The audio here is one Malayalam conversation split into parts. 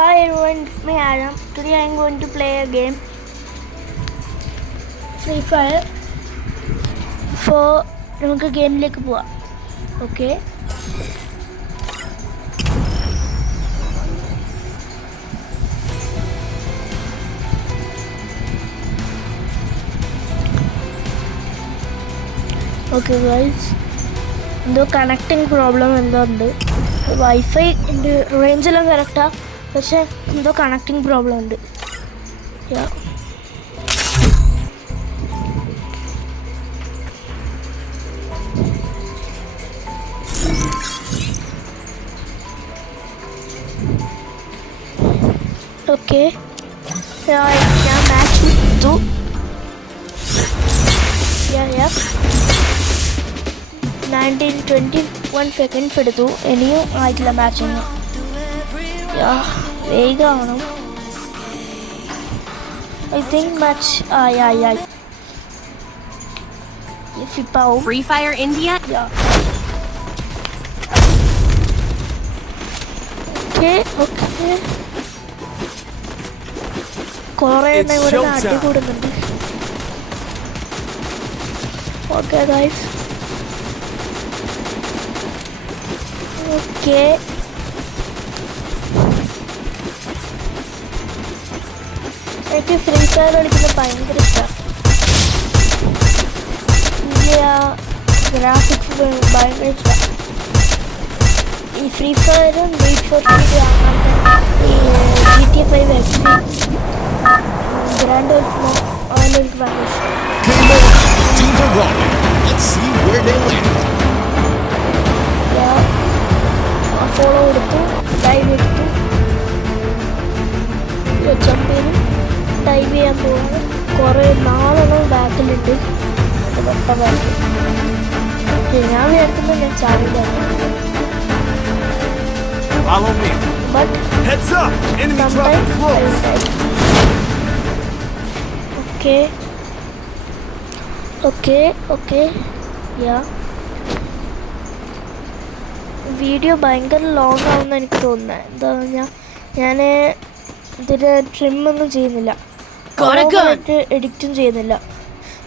Hi everyone, it's me Adam. Today I am going to play a game, Free Fire. നമുക്ക് ഗെയിമിലേക്ക് പോവാം. ഓക്കെ, ഓക്കെ ഗൈസ്, എന്തോ കണക്റ്റിംഗ് പ്രോബ്ലം എന്തോ ഉണ്ട്. വൈഫൈ ഉണ്ട്, റേഞ്ചെല്ലാം കറക്റ്റാണ്, പക്ഷേ എന്തോ കണക്റ്റിംഗ് പ്രോബ്ലം ഉണ്ട്. ഓക്കെ, ഞാൻ മാച്ച് എടുത്തു. 19-21 സെക്കൻഡ്സ് എടുത്തു. ഇനിയും ആയിട്ടില്ല matching. വേഗമാവണം. I think match Fipao Free Fire India. Okay. Korean ഇവിടെ നാട്ടിൽ കൂടുന്നുണ്ട്. Okay guys. Okay. എനിക്ക് ഫ്രീ ഫയർ കളിക്കുന്നത് ഭയങ്കര ഇഷ്ടമാണ്. ഗ്രാഫിക്സ് ഭയങ്കര ഇഷ്ടമാണ്. ഈ ഫ്രീ ഫയറും നീഡ് ഫോർ സ്പീഡ് ഈ GTA 5 ഗ്രാൻഡ് ഓൾസ്മോ എനിക്ക് ഭയങ്കര ഇഷ്ടമാണ്. ഫോളോ എടുത്തു, ഡൈവ് എടുത്തു, ജമ്പ് ചെയ്തു, ഡൈവ് ചെയ്യാൻ പോവാണ്. കുറേ നാളെണ്ണം ബാക്കിലുണ്ട്. ഞാൻ നേരത്തുമ്പോൾ ഞാൻ ചാവില്ല. ബട്ട് ഓക്കെ വീഡിയോ ഭയങ്കര ലോങ് ആവുമെന്ന് എനിക്ക് തോന്നുന്നത്. എന്താ ഞാൻ ഇതിന് ട്രിമ്മൊന്നും ചെയ്യുന്നില്ല, എഡിറ്റും ചെയ്യുന്നില്ല.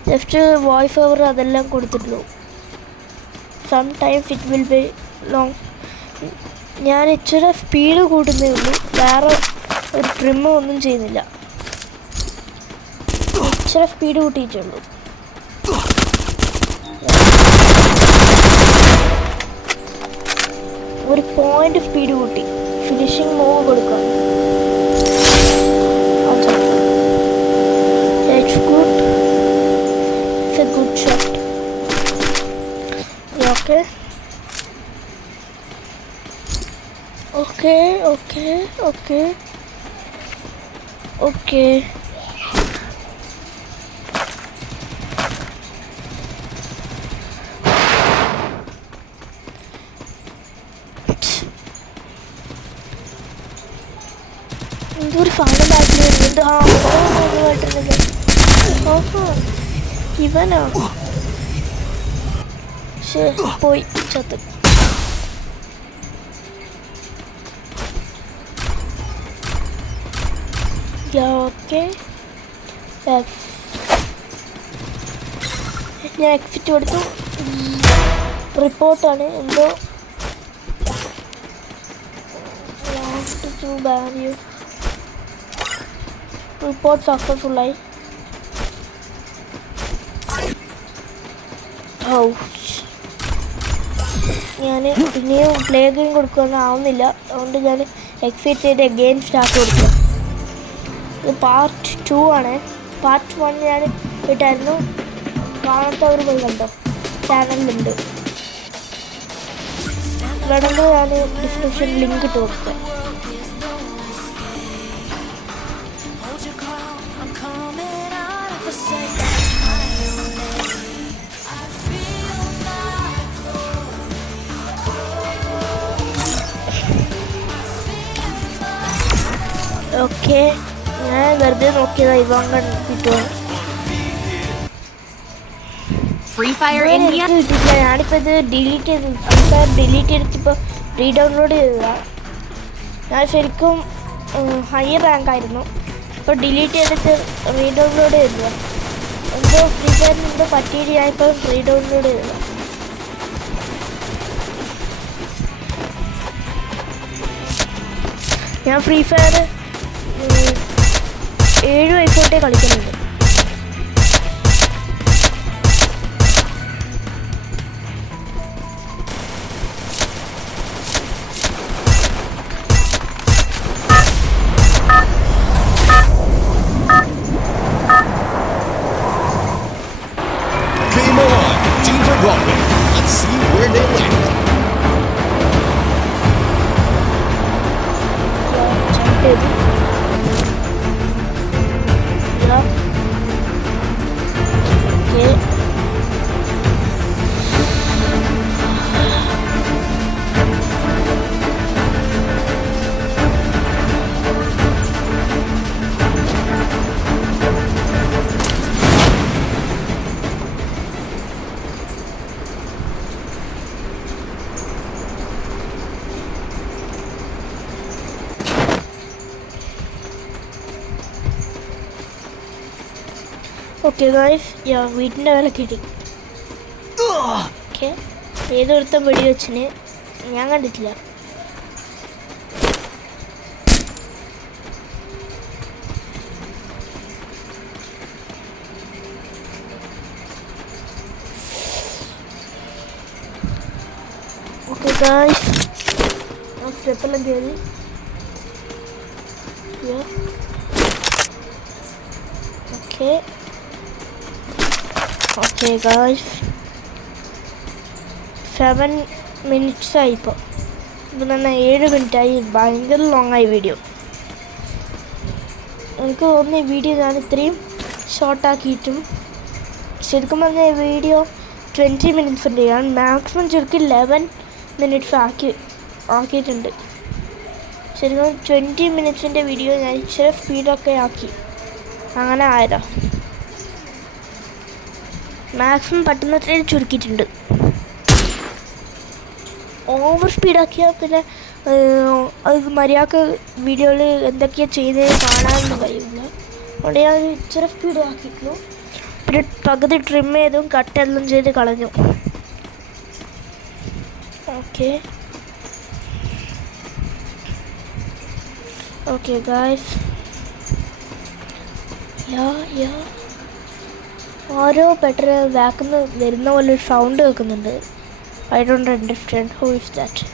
ജസ്റ്റ് വോയിസ് ഓവർ അതെല്ലാം കൊടുത്തിട്ടുള്ളൂ. Some times it will be long. ഞാൻ ഇച്ചിരി സ്പീഡ് കൂട്ടുന്നേ ഉള്ളൂ, വേറെ ഒരു ട്രിമ്മോ ഒന്നും ചെയ്യുന്നില്ല. ഇച്ചിരി സ്പീഡ് കൂട്ടിയിട്ടുള്ളൂ. ഒരു പോയിന്റ് സ്പീഡ് കൂട്ടി ഫിനിഷിംഗ് മൂവ് കൊടുക്കാം. It's good. It's a good shot. Okay. എന്തൊരു ഫൈനൽ ആയിട്ട് ഇവനോ പോയി ചത്ത്. ഞാൻ എക്സിറ്റ് കൊടുത്തു. റിപ്പോർട്ടാണ് എന്തോ റിപ്പോർട്ട് സക്സസ്ഫുള്ളായി. ഞാൻ പിന്നെയും പ്ലേ ഗെയിം കൊടുക്കുകയൊന്നും ആവുന്നില്ല. അതുകൊണ്ട് ഞാൻ എക്സിറ്റ് ചെയ്ത് ഗെയിം സ്റ്റാർട്ട് കൊടുക്കുക. ഇത് പാർട്ട് 2 ആണ്. പാർട്ട് 1 ഞാൻ ഇട്ടായിരുന്നു. കാണാത്തവർ പോയി കണ്ടോ, ചാനലിലുണ്ട്. വേണമെങ്കിൽ ഞാൻ ഡിസ്ക്രിപ്ഷനിൽ ലിങ്ക് ഇട്ട് കൊടുക്കാം. ഓക്കെ, ഞാൻ വെറുതെ നോക്കിയതാ ഇവൻ കിട്ടുമോ. Free Fire India. ഞാനിപ്പോൾ ഇത് ഡിലീറ്റ് ചെയ്ത് ഫ്രീ ഫയർ ഡിലീറ്റ് ചെയ്തിട്ടിപ്പോൾ റീഡൗൺലോഡ് ചെയ്തതാണ്. ഞാൻ ശരിക്കും ഹൈ റാങ്ക് ആയിരുന്നു. ഇപ്പോൾ ഡിലീറ്റ് ചെയ്തിട്ട് റീഡൗൺലോഡ് ചെയ്തത്. എന്തോ ഫ്രീ ഫയറിന് എന്തോ പറ്റിയിട്ട് ഞാൻ ഇപ്പോൾ റീഡൗൺലോഡ് ചെയ്തത്. ഞാൻ ഫ്രീ ഫയർ 7 വയസ്സോട്ടേ കളിക്കുന്നുണ്ട്. Game on! Teams are rolling. Let's see where they land. Okay guys, വീട്ടിൻ്റെ വില കിട്ടി. ഓക്കെ, ഏതൊരുത്തം വെടി വെച്ചിന് ഞാൻ കണ്ടിട്ടില്ല. ഓക്കെ ഗൈസ്, സ്റ്റെപ്പെല്ലാം കയറി. ഓക്കെ ഓക്കെ ഗായ്സ്, 7 minutes ആയി. ഇപ്പോൾ തന്നെ 7 minute ആയി. ഭയങ്കര ലോങ് ആയി വീഡിയോ. എനിക്ക് തോന്നുന്നു ഈ വീഡിയോ ഞാൻ ഇത്രയും ഷോർട്ടാക്കിയിട്ടും ശരിക്കും പറഞ്ഞാൽ ഈ വീഡിയോ 20 minutes ഉണ്ട്. ഞാൻ മാക്സിമം ചുരുക്കി 11 minutes ആക്കിയിട്ടുണ്ട്. ശരിക്കും 20 minutesൻ്റെ വീഡിയോ ഞാൻ ഇച്ചിരി സ്പീഡൊക്കെ ആക്കി, അങ്ങനെ ആയതാ. മാക്സിമം പറ്റുന്നത്രയും ചുരുക്കിയിട്ടുണ്ട്. ഓവർ സ്പീഡാക്കിയാൽ പിന്നെ അത് മര്യാദക്ക് വീഡിയോയിൽ എന്തൊക്കെയാണ് ചെയ്തത് കാണാനൊന്നും കഴിയില്ല. അതുകൊണ്ട് ഞാൻ ഇച്ചിരി സ്പീഡ് ആക്കിയിട്ടുള്ളൂ. പിന്നെ പകുതി ട്രിം ചെയ്തും കട്ടെല്ലാം ചെയ്ത് കളഞ്ഞു. ഓക്കെ ഓക്കെ ഗായ്സ്, ഓരോ ബെറ്റർ ബാക്കിൽ നിന്ന് വരുന്ന പോലെ ഒരു സൗണ്ട് കേൾക്കുന്നുണ്ട്. I don't understand who is that.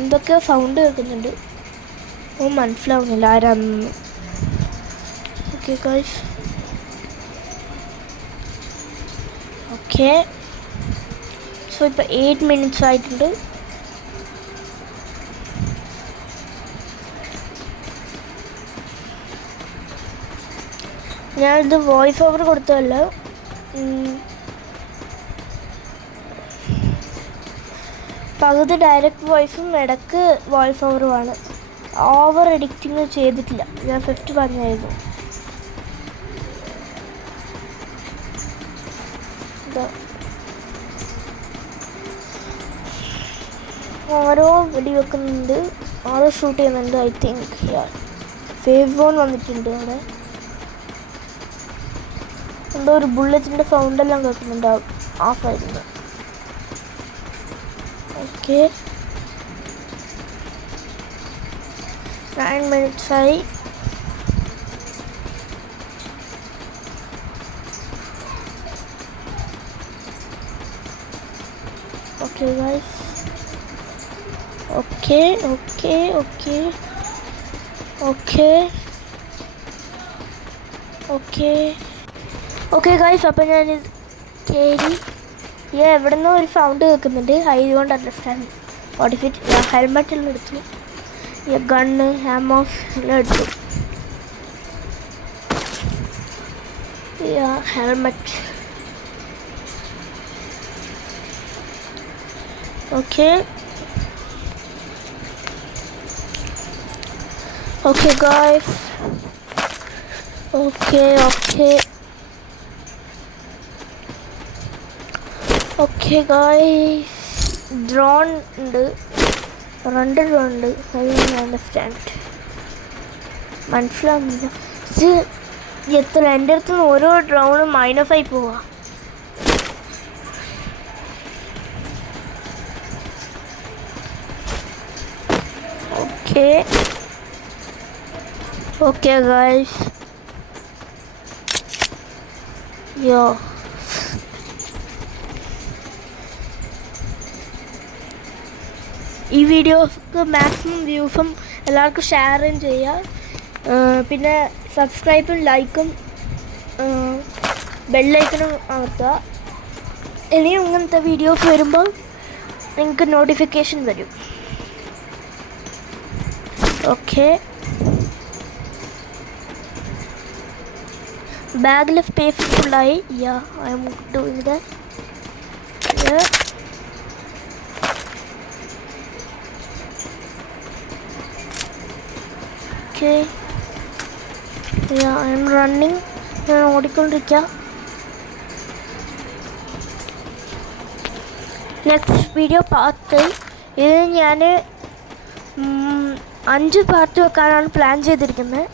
എന്തൊക്കെയോ സൗണ്ട് കേൾക്കുന്നുണ്ട്, മനസ്സിലാവുന്നില്ല ആരാണെന്ന്. ഓക്കെ ഗൈസ്, ഓക്കെ സോ ഇപ്പോൾ 8 minutes ആയിട്ടുണ്ട്. ഞാനിത് വോയിസ് ഓവർ കൊടുത്തതല്ല, പകുതി ഡയറക്റ്റ് വോയിസും ഇടയ്ക്ക് വോയിസ് ഓവറുമാണ്. ഓവർ എഡിറ്റിങ് ചെയ്തിട്ടില്ല. ഞാൻ ഫസ്റ്റ് പറഞ്ഞായിരുന്നു. ഓരോ വെടി വെക്കുന്നുണ്ട്, ഓരോ ഷൂട്ട് ചെയ്യുന്നുണ്ട്. ഐ തിങ്ക് സേഫ് സോൺ വന്നിട്ടുണ്ട്. അവിടെ എന്തോ ഒരു ബുള്ളറ്റിൻ്റെ സൗണ്ടെല്ലാം കേൾക്കുന്നുണ്ടാവും ഓഫായിരുന്നു. ഓക്കെ 9 minutes ആയി. Okay guys, okay okay okay okay okay okay guys, അപ്പം ഞാനിത് കയറി. എവിടെ നിന്നോ ഒരു സൗണ്ട് കേൾക്കുന്നുണ്ട്. I don't understand what if it. ഹെൽമെറ്റെല്ലാം എടുത്തു, ഗണ്ണ് ഹാമോസ് എല്ലാം എടുത്തു. Helmet. Okay okay guys, okay okay okay guys, drone ഉണ്ട്, 2 ഡ്രോൺ ഉണ്ട്. അണ്ടർസ്റ്റാൻഡ് മനസ്സിലാവുന്നില്ല. എത്ര എൻ്റെ അടുത്ത് നിന്ന് ഓരോ ഡ്രോണും മൈനസായി പോവാ. ഓക്കെ ഗൈസ്, യോ ഈ വീഡിയോക്ക് മാക്സിമം വ്യൂസും എല്ലാവർക്കും ഷെയറും ചെയ്യുക. പിന്നെ സബ്സ്ക്രൈബും ലൈക്കും ബെല്ലൈക്കനും അമർത്തുക. ഇനിയും ഇങ്ങനത്തെ വീഡിയോസ് വരുമ്പോൾ നിങ്ങൾക്ക് നോട്ടിഫിക്കേഷൻ വരും. ഓക്കെ, ബാഗിൽ സ്പേസ് ഫുള്ളായി. I am doing that. Okay, I M running. ഞാൻ ഓടിക്കൊണ്ടിരിക്കുക. Next video part. ഇത് ഞാൻ 5 പാർട്ട് വെക്കാനാണ് പ്ലാൻ ചെയ്തിരിക്കുന്നത്.